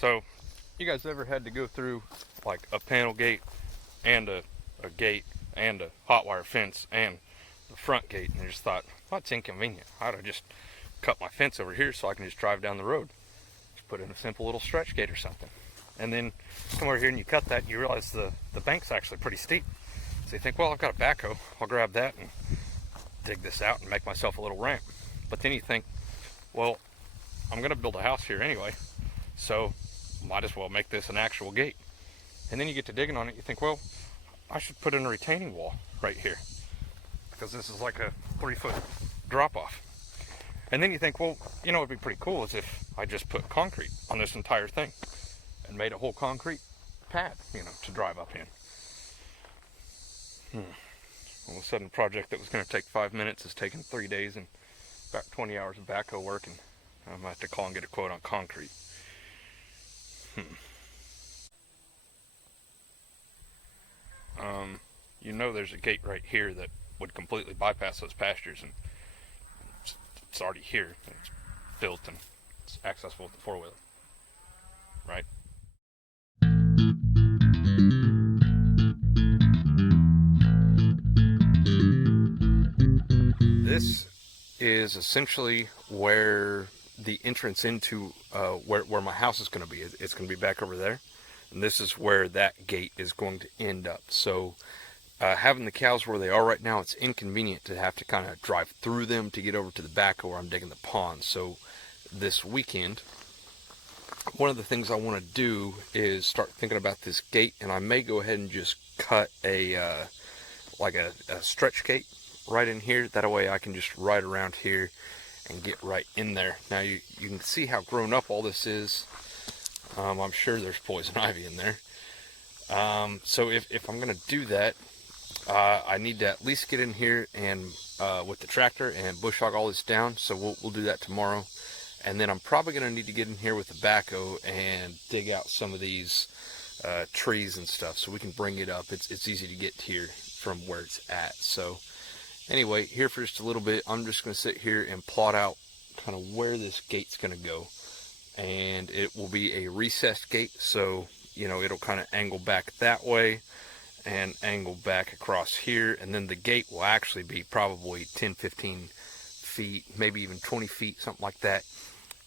So, you guys ever had to go through like a panel gate and a gate and a hot wire fence and the front gate, and you just thought, well, that's inconvenient. I'd have just cut my fence over here so I can just drive down the road. Just put in a simple little stretch gate or something. And then come over here and you cut that, and you realize the bank's actually pretty steep. So you think, well, I've got a backhoe. I'll grab that and dig this out and make myself a little ramp. But then you think, well, I'm going to build a house here anyway, so might as well make this an actual gate. And then you get to digging on it, you think, well, I should put in a retaining wall right here, because this is like a 3-foot drop off. And then you think, well, you know, it'd be pretty cool is if I just put concrete on this entire thing and made a whole concrete pad, you know, to drive up in. All of a sudden, a project that was going to take 5 minutes is taking 3 days and about 20 hours of backhoe work, and I'm going to have to call and get a quote on concrete. You know, there's a gate right here that would completely bypass those pastures, and it's already here. It's built and it's accessible with the four-wheeler, right? This is essentially where the entrance into where my house is going to be. It's going to be back over there, and this is where that gate is going to end up. So having the cows where they are right now, it's inconvenient to have to kind of drive through them to get over to the back where I'm digging the pond. So this weekend, one of the things I want to do is start thinking about this gate, and I may go ahead and just cut a like a stretch gate right in here. That way I can just ride around here and get right in there. Now you can see how grown up all this is. I'm sure there's poison ivy in there. So if I'm going to do that, I need to at least get in here and with the tractor and bush hog all this down. So we'll do that tomorrow. And then I'm probably going to need to get in here with the backhoe and dig out some of these trees and stuff so we can bring it up. It's easy to get here from where it's at. So anyway, here for just a little bit, I'm just going to sit here and plot out kind of where this gate's going to go. And it will be a recessed gate, so, you know, it'll kind of angle back that way and angle back across here. And then the gate will actually be probably 10, 15 feet, maybe even 20 feet, something like that,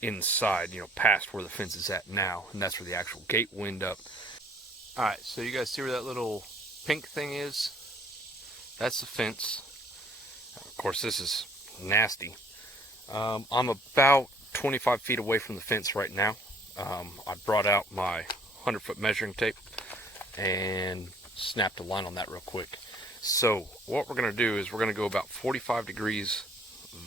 inside, you know, past where the fence is at now. And that's where the actual gate will end up. Alright, so you guys see where that little pink thing is? That's the fence. Of course, this is nasty. I'm about 25 feet away from the fence right now. I brought out my 100-foot measuring tape and snapped a line on that real quick. So what we're going to do is we're going to go about 45 degrees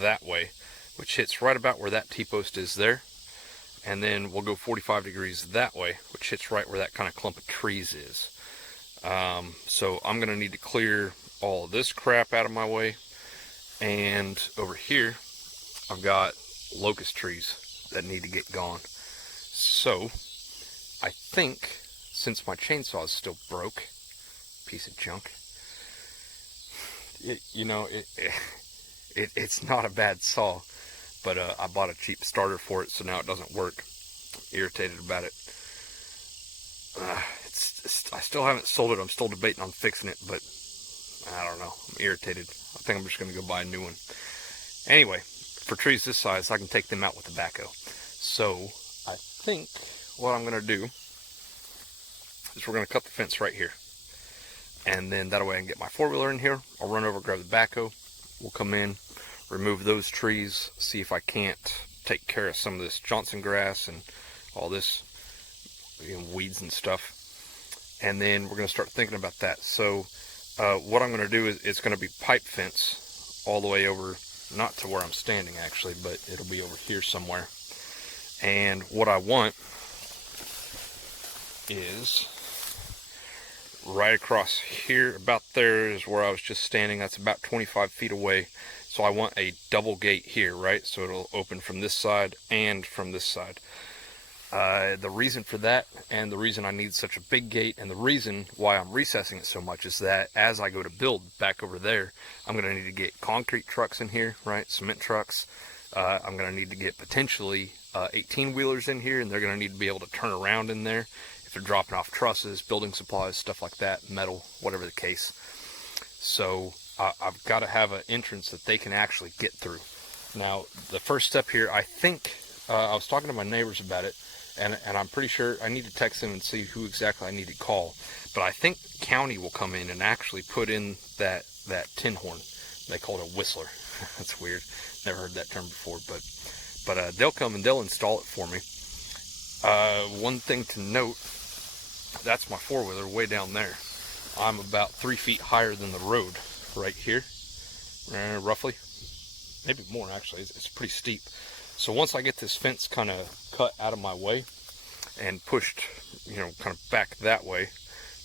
that way, which hits right about where that T-post is there. And then we'll go 45 degrees that way, which hits right where that kind of clump of trees is. So I'm going to need to clear all of this crap out of my way. And over here, I've got locust trees that need to get gone. So I think, since my chainsaw is still broke, piece of junk, it's not a bad saw, but I bought a cheap starter for it, so now it doesn't work. I'm irritated about it. I still haven't sold it. I'm still debating on fixing it, but I don't know. I'm irritated. I think I'm just going to go buy a new one. Anyway, for trees this size, I can take them out with the backhoe. So I think what I'm going to do is we're going to cut the fence right here. And then that way I can get my four-wheeler in here. I'll run over, grab the backhoe. We'll come in, remove those trees, see if I can't take care of some of this Johnson grass and all this, you know, weeds and stuff. And then we're going to start thinking about that. So what I'm going to do is it's going to be pipe fence all the way over, not to where I'm standing actually, but it'll be over here somewhere. And what I want is right across here, about there is where I was just standing. That's about 25 feet away. So I want a double gate here, right? So it'll open from this side and from this side. The reason for that, and the reason I need such a big gate, and the reason why I'm recessing it so much, is that as I go to build back over there, I'm going to need to get concrete trucks in here, right? Cement trucks. I'm going to need to get potentially 18-wheelers in here, and they're going to need to be able to turn around in there if they're dropping off trusses, building supplies, stuff like that, metal, whatever the case. So I've got to have an entrance that they can actually get through. Now, the first step here, I think, I was talking to my neighbors about it, and I'm pretty sure I need to text them and see who exactly I need to call. But I think county will come in and actually put in that tin horn. They call it a whistler. That's weird. Never heard that term before, but they'll come and they'll install it for me. One thing to note, that's my four-wheeler way down there. I'm about 3 feet higher than the road right here, roughly. Maybe more, actually. It's pretty steep. So once I get this fence kind of cut out of my way and pushed, kind of back that way,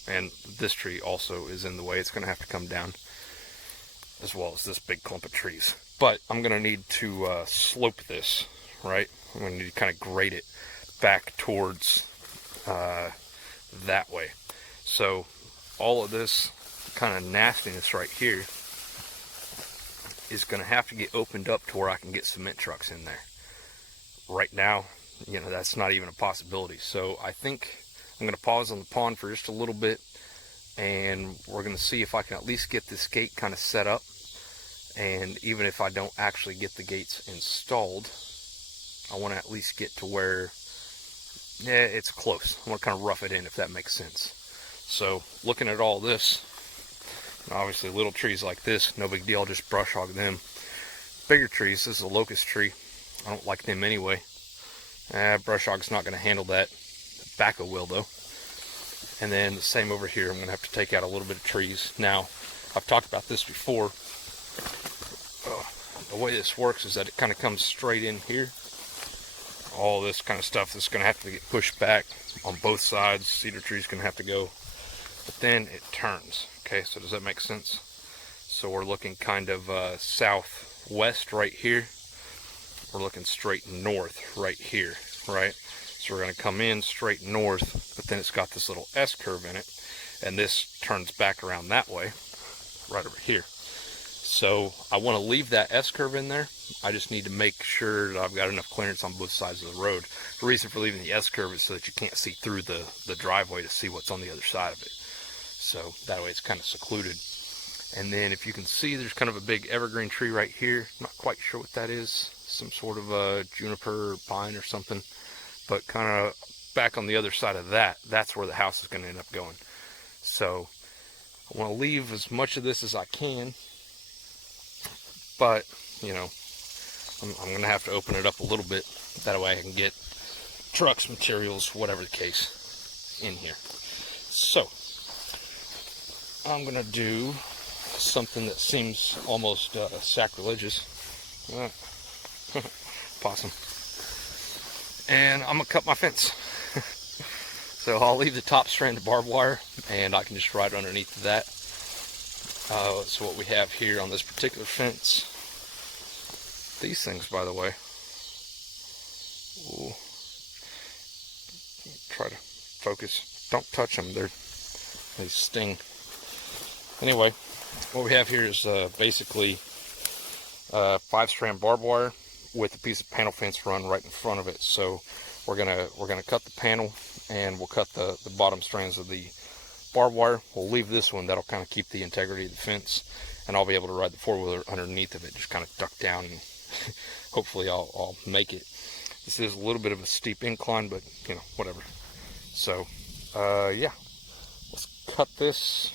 and this tree also is in the way, it's going to have to come down, as well as this big clump of trees. But I'm going to need to slope this, right? I'm going to need to kind of grade it back towards that way. So all of this kind of nastiness right here is going to have to get opened up to where I can get cement trucks in there. Right now, that's not even a possibility. So I think I'm going to pause on the pond for just a little bit, and we're going to see if I can at least get this gate kind of set up. And even if I don't actually get the gates installed, I want to at least get to where, it's close. I want to kind of rough it in, if that makes sense. So looking at all this, obviously little trees like this, no big deal, I'll just brush hog them. Bigger trees, this is a locust tree. I don't like them anyway. Brush hog's not going to handle that. Backhoe will though. And then the same over here, I'm going to have to take out a little bit of trees. Now, I've talked about this before. The way this works is that it kind of comes straight in here. All this kind of stuff is going to have to get pushed back on both sides. Cedar tree's going to have to go. But then it turns. Okay, so does that make sense? So we're looking kind of southwest right here. We're looking straight north right here, right? So we're going to come in straight north, but then it's got this little S-curve in it, and this turns back around that way, right over here. So I want to leave that S-curve in there. I just need to make sure that I've got enough clearance on both sides of the road. The reason for leaving the S-curve is so that you can't see through the driveway to see what's on the other side of it. So that way it's kind of secluded. And then if you can see, there's kind of a big evergreen tree right here. Not quite sure what that is. Some sort of a juniper or pine or something. But kind of back on the other side of that, that's where the house is going to end up going. So I want to leave as much of this as I can. But, I'm going to have to open it up a little bit. That way I can get trucks, materials, whatever the case, in here. So I'm going to do something that seems almost sacrilegious. Possum. And I'm going to cut my fence. So I'll leave the top strand of barbed wire, and I can just ride underneath of that. So what we have here on this particular fence, these things, by the way, ooh, try to focus, don't touch them, they sting. Anyway, what we have here is basically 5-strand barbed wire with a piece of panel fence run right in front of it. So we're gonna cut the panel, and we'll cut the bottom strands of the barbed wire. We'll leave this one, that'll kind of keep the integrity of the fence, and I'll be able to ride the four-wheeler underneath of it, just kind of duck down, and hopefully I'll make it. This is a little bit of a steep incline, but whatever. So yeah, let's cut this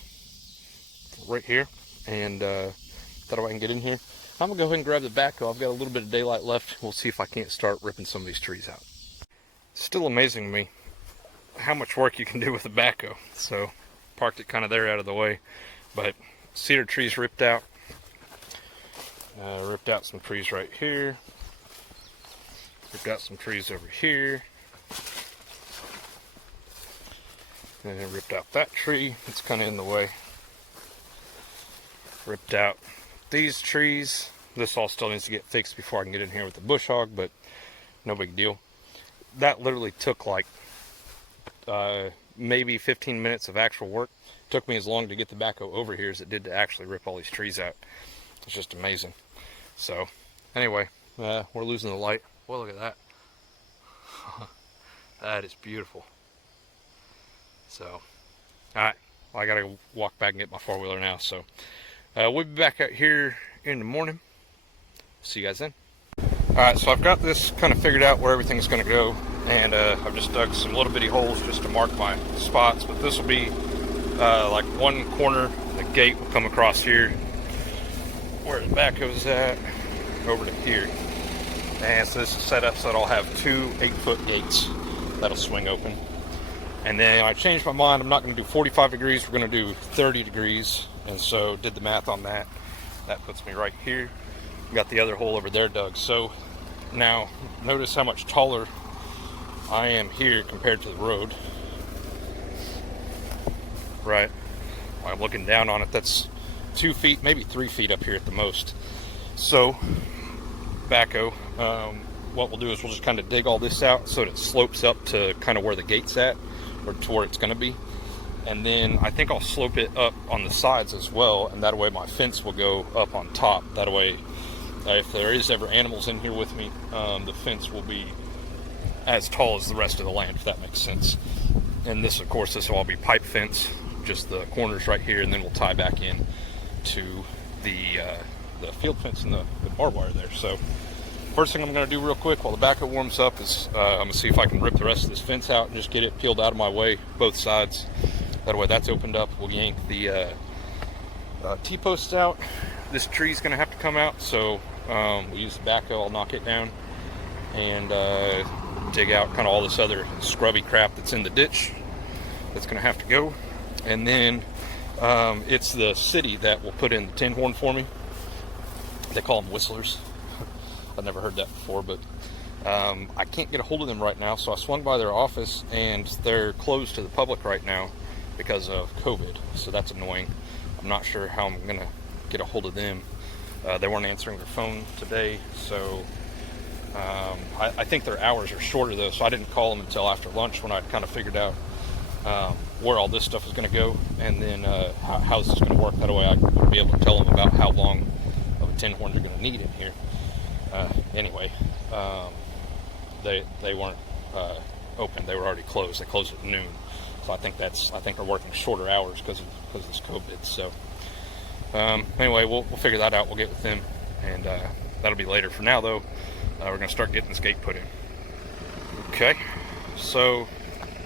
right here, and that way I can get in here. I'm gonna go ahead and grab the backhoe. I've got a little bit of daylight left. We'll see if I can't start ripping some of these trees out. Still amazing to me how much work you can do with a backhoe. So parked it kind of there out of the way, but cedar trees ripped out. Ripped out some trees right here. Ripped out some trees over here. And then ripped out that tree. It's kind of in the way. Ripped out these trees. This all still needs to get fixed before I can get in here with the bush hog, but no big deal. That literally took like maybe 15 minutes of actual work. It took me as long to get the backhoe over here as it did to actually rip all these trees out. It's just amazing. So anyway, we're losing the light. Well, look at that. That is beautiful. So, alright, well, I gotta walk back and get my four-wheeler now, so we'll be back out here in the morning. See you guys then. Alright, so I've got this kind of figured out where everything's going to go, and I've just dug some little bitty holes just to mark my spots, but this will be like one corner. The gate will come across here where the backhoe's at, over to here. And so this is set up so that I'll have two 8-foot gates that'll swing open. And then I changed my mind. I'm not going to do 45 degrees. We're going to do 30 degrees. And so did the math on that. That puts me right here. Got the other hole over there dug. So now notice how much taller I am here compared to the road. Right. When I'm looking down on it, that's 2 feet, maybe 3 feet up here at the most. So backhoe, what we'll do is we'll just kind of dig all this out so that it slopes up to kind of where the gate's at, or to where it's going to be. And then I think I'll slope it up on the sides as well, and that way my fence will go up on top. That way, if there is ever animals in here with me, the fence will be as tall as the rest of the land, if that makes sense. And this, of course, this will all be pipe fence, just the corners right here, and then we'll tie back in to the field fence and the barbed wire there. So first thing I'm going to do real quick while the backhoe warms up is I'm going to see if I can rip the rest of this fence out and just get it peeled out of my way, both sides. That way that's opened up. We'll yank the T-posts out. This tree's going to have to come out, so we'll use the backhoe. I'll knock it down and dig out kind of all this other scrubby crap that's in the ditch that's going to have to go. And then it's the city that will put in the tin horn for me. They call them whistlers. I've never heard that before, but I can't get a hold of them right now, so I swung by their office, and they're closed to the public right now because of COVID, so that's annoying. I'm not sure how I'm going to get a hold of them. They weren't answering their phone today, so I think their hours are shorter, though, so I didn't call them until after lunch when I'd kind of figured out where all this stuff is going to go, and then how this is going to work. That way I'd be able to tell them about how long of a tin horn they're going to need in here. Anyway, they weren't open. They were already closed. They closed at noon. So I think they're working shorter hours because of this COVID. So anyway, we'll figure that out. We'll get with them, and that'll be later. For now, though, we're going to start getting this gate put in. Okay, so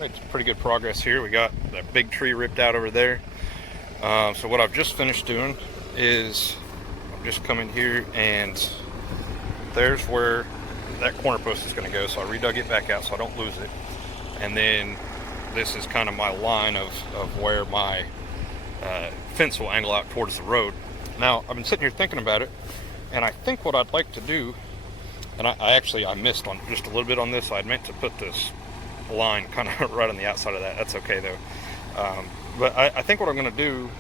made some pretty good progress here. We got that big tree ripped out over there. So what I've just finished doing is I'm just coming here, and there's where that corner post is going to go. So I redug it back out so I don't lose it. And then this is kind of my line of where my fence will angle out towards the road. Now, I've been sitting here thinking about it, and I think what I'd like to do, and I missed on just a little bit on this. I meant to put this line kind of right on the outside of that. That's okay, though. But I think what I'm going to do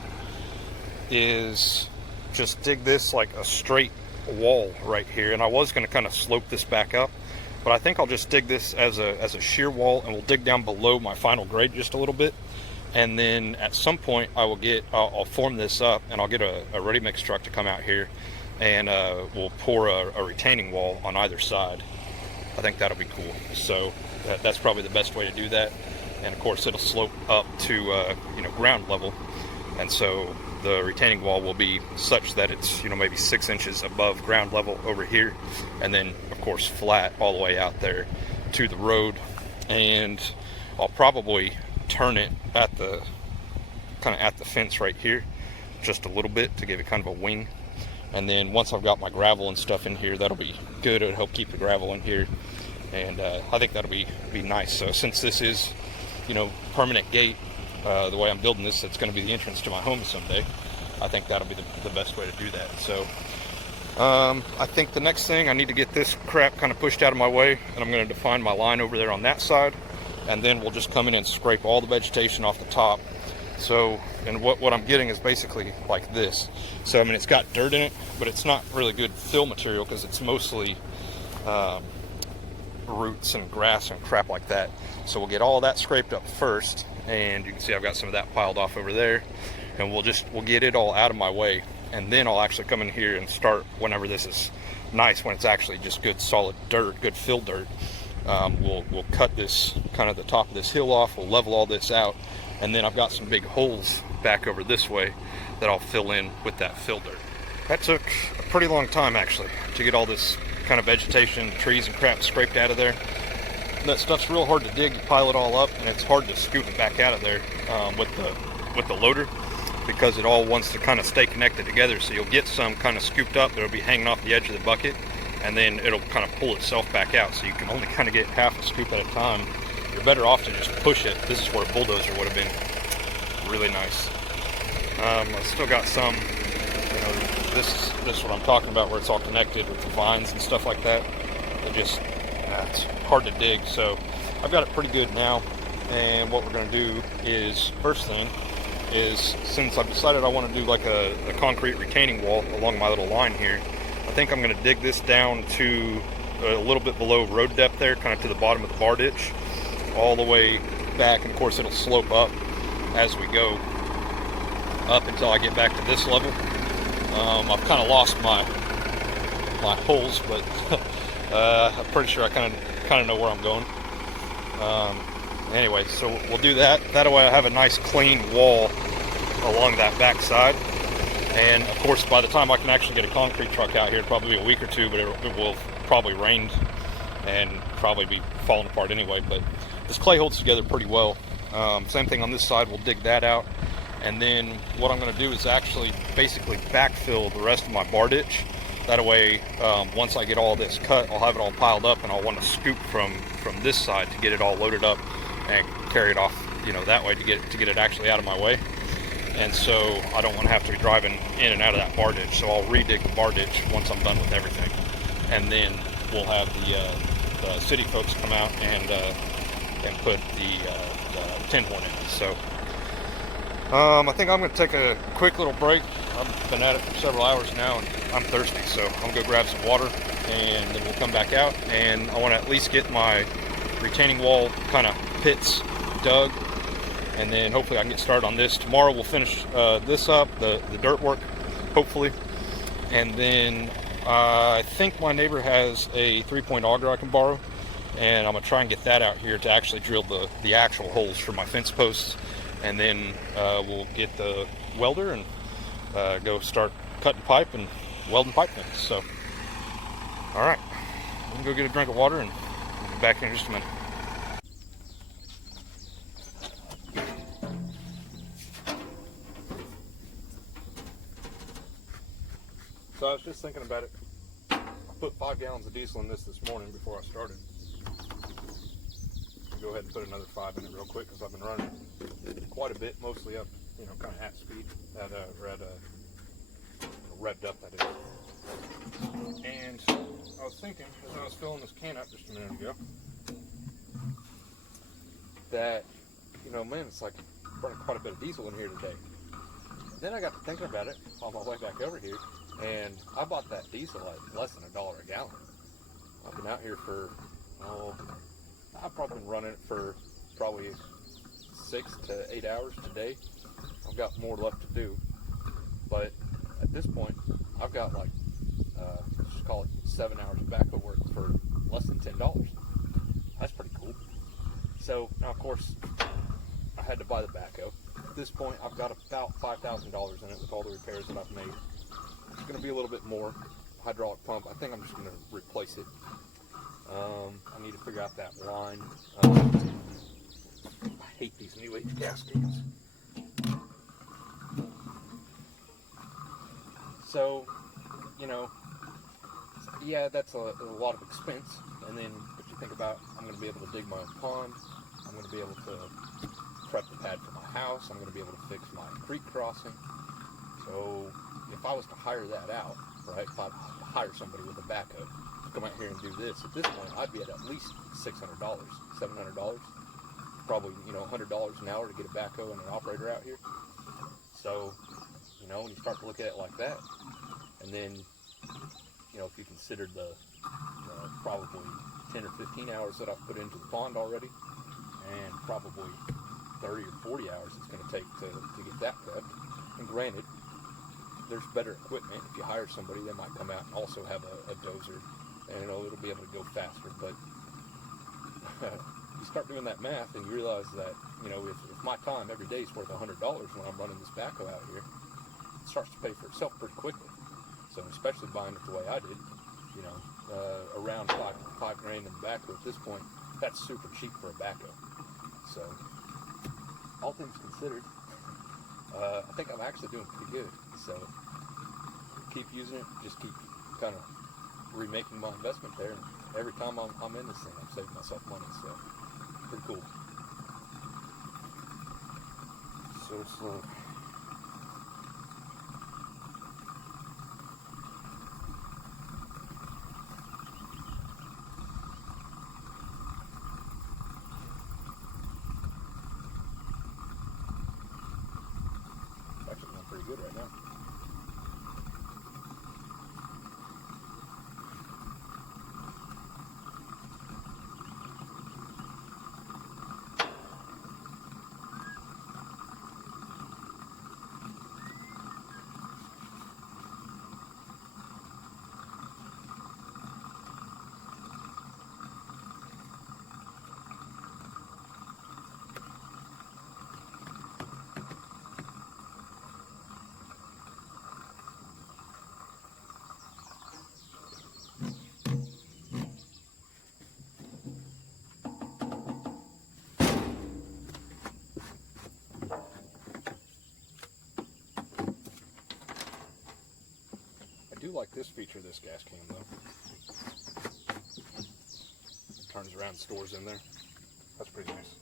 is just dig this like a straight wall right here, and I was going to kind of slope this back up, but I think I'll just dig this as a sheer wall, and we'll dig down below my final grade just a little bit, and then at some point I'll form this up, and I'll get a ready mix truck to come out here, and we'll pour a retaining wall on either side. I think that'll be cool. So that's probably the best way to do that, and of course it'll slope up to ground level, and so the retaining wall will be such that it's maybe 6 inches above ground level over here, and then of course flat all the way out there to the road. And I'll probably turn it at the fence right here just a little bit to give it kind of a wing. And then once I've got my gravel and stuff in here, that'll be good. It'll help keep the gravel in here, and I think that'll be nice. So since this is permanent gate, the way I'm building this, it's going to be the entrance to my home someday. I think that'll be the best way to do that. So I think the next thing, I need to get this crap kind of pushed out of my way, and I'm going to define my line over there on that side, and then we'll just come in and scrape all the vegetation off the top. So, and what I'm getting is basically like this. So I mean, it's got dirt in it, but it's not really good fill material because it's mostly roots and grass and crap like that. So we'll get all that scraped up first, and you can see I've got some of that piled off over there, and we'll get it all out of my way, and then I'll actually come in here and start whenever this is nice, when it's actually just good solid dirt, good fill dirt. we'll cut this kind of the top of this hill off. We'll level all this out, and then I've got some big holes back over this way that I'll fill in with that fill dirt. That took a pretty long time actually to get all this kind of vegetation, trees and crap scraped out of there. That stuff's real hard to dig. You pile it all up, and it's hard to scoop it back out of there with the loader, because it all wants to kind of stay connected together. So you'll get some kind of scooped up that'll be hanging off the edge of the bucket, and then it'll kind of pull itself back out. So you can only kind of get half a scoop at a time. You're better off to just push it. This is where a bulldozer would have been really nice. I've still got some, this is what I'm talking about, where it's all connected with the vines and stuff like that. It's hard to dig, so I've got it pretty good now. And what we're going to do is, first thing is, since I've decided I want to do like a concrete retaining wall along my little line here, I think I'm going to dig this down to a little bit below road depth there, kind of to the bottom of the bar ditch, all the way back, and of course it'll slope up as we go up until I get back to this level. I've kind of lost my holes, but I'm pretty sure I kind of know where I'm going. Anyway, so we'll do that. That way I have a nice clean wall along that back side. And of course, by the time I can actually get a concrete truck out here, it'll probably be a week or two, but it will probably rain and probably be falling apart anyway. But this clay holds together pretty well. Same thing on this side, we'll dig that out. And then what I'm going to do is actually basically backfill the rest of my bar ditch. That way, once I get all this cut, I'll have it all piled up, and I'll want to scoop from this side to get it all loaded up and carry it off, that way to get it actually out of my way. And so I don't want to have to be driving in and out of that bar ditch. So I'll redig the bar ditch once I'm done with everything, and then we'll have the city folks come out and put the tin horn in it. So I think I'm going to take a quick little break. I've been at it for several hours now, and I'm thirsty, so I'm going to go grab some water, and then we'll come back out. And I want to at least get my retaining wall kind of pits dug, and then hopefully I can get started on this. Tomorrow we'll finish this up, the dirt work, hopefully. And then I think my neighbor has a 3-point auger I can borrow, and I'm going to try and get that out here to actually drill the actual holes for my fence posts. And then we'll get the welder and go start cutting pipe and welding pipe things. So, all right, I'm gonna go get a drink of water, and we'll be back in just a minute. So I was just thinking about it. I put 5 gallons of diesel in this morning before I started. I'll go ahead and put another 5 in it real quick, because I've been running quite a bit, mostly up, kind of at speed, revved up, that is. And I was thinking, as I was filling this can up just a minute ago, that, man, it's like burning quite a bit of diesel in here today. Then I got to thinking about it on my way back over here, and I bought that diesel at less than $1 a gallon. I've been out here for, I've probably been running it for probably 6 to 8 hours today. I've got more left to do, but at this point I've got like just call it 7 hours of backhoe work for less than $10. That's pretty cool. So now, of course, I had to buy the backhoe. At this point I've got about $5,000 in it with all the repairs that I've made. It's going to be a little bit more. Hydraulic pump, I think I'm just going to replace it. I need to figure out that line. I hate these new age gas cans. So, yeah, that's a lot of expense. And then if you think about, I'm going to be able to dig my own pond. I'm going to be able to prep the pad for my house. I'm going to be able to fix my creek crossing. So if I was to hire that out, right, if I hire somebody with a backhoe to come out here and do this, at this point I'd be at least $600, $700, probably, $100 an hour to get a backhoe and an operator out here. So, when you start to look at it like that, and then, if you consider the probably 10 or 15 hours that I've put into the pond already, and probably 30 or 40 hours it's going to take to get that prepped. And granted, there's better equipment. If you hire somebody, they might come out and also have a dozer, and it'll be able to go faster. But you start doing that math and you realize that, you know, if my time every day is worth $100 when I'm running this backhoe out here, it starts to pay for itself pretty quickly. So especially buying it the way I did, you know, around five grand in the backhoe at this point, that's super cheap for a backhoe. So all things considered, I think I'm actually doing pretty good. So keep using it, just keep kind of remaking my investment there. And every time I'm in this thing, I'm saving myself money. So pretty cool. So it's actually going pretty good right now. I do like this feature of this gas can though. It turns around and stores in there. That's pretty nice.